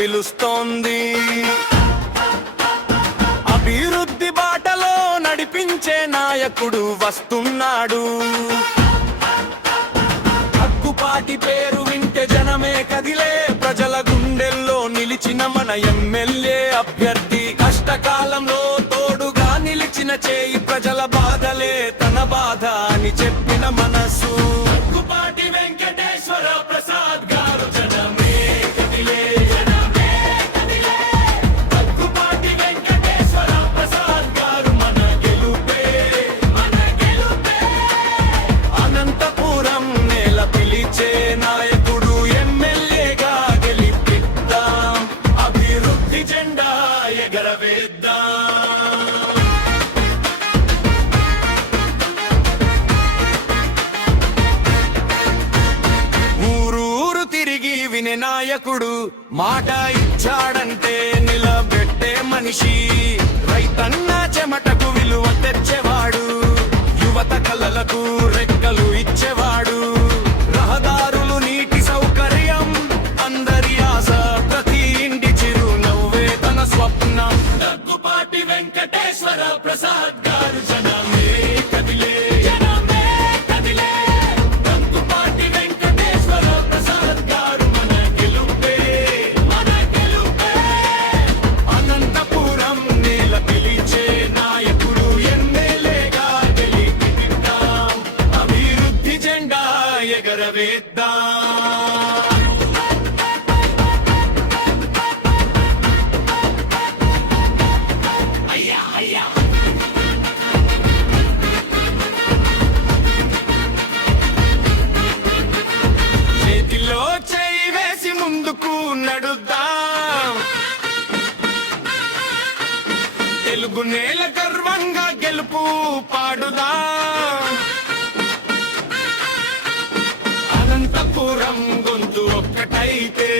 పిలుస్తోంది. అభివృద్ధి బాటలో నడిపించే నాయకుడు వస్తున్నాడు. హక్కుపాటి పేరు వింటే జనమే కదిలే, ప్రజల గుండెల్లో నిలిచిన మన ఎమ్మెల్యే అభ్యర్థి. కష్టకాలంలో తోడుగా నిలిచిన చేయి, ప్రజల బాధలే తన బాధ అని చెప్పిన మనసు. హక్కుపాటి వెంకటేశ్వర ప్రసాద్ గారు జనమే కదిలే, జనమే కదిలే. హక్కుపాటి వెంకటేశ్వర ప్రసాద్ గారు మన గెలుపే, మన గెలుపే. అనంతపురం నేల పిలిచే నాయకుడు, ఎమ్మెల్యేగా గెలిపిద్దాం, అభివృద్ధి జెండా ఎగరవేద్దాం. ఊరూరు తిరిగి వినే నాయకుడు, మాట ఇచ్చాడంటే నిలబెట్టే మనిషి. రైతన్న చెమటకు విలువ తెచ్చేవాడు, యువత కలలకు రెక్కలు ఇచ్చేవాడు. రహదారులు నీటి సౌకర్యం అందరి ఆశ, ప్రతి ఇంటి చిరునవ్వే తన స్వప్నం. దగ్గుపాటి వెంకటేశ్వర ప్రసాద్ గారు జనమే కదిలే, జనమే కదిలే. దగ్గుపాటి వెంకటేశ్వర ప్రసాద్ గారు మన గెలుపే, మన గెలుపే. అనంతపురం నేల పిలిచే నాయకుడు, ఎమ్మెల్యేగా గెలిపిద్దాం, అభివృద్ధి జెండా ఎగరవేద్దాం. చేతిలో చేయి వేసి ముందుకు నడుద్దాం, తెలుగు నేల గర్వంగా గెలుపు పాడుదాం. అనంతపురం గొంతు ఒక్కటైతే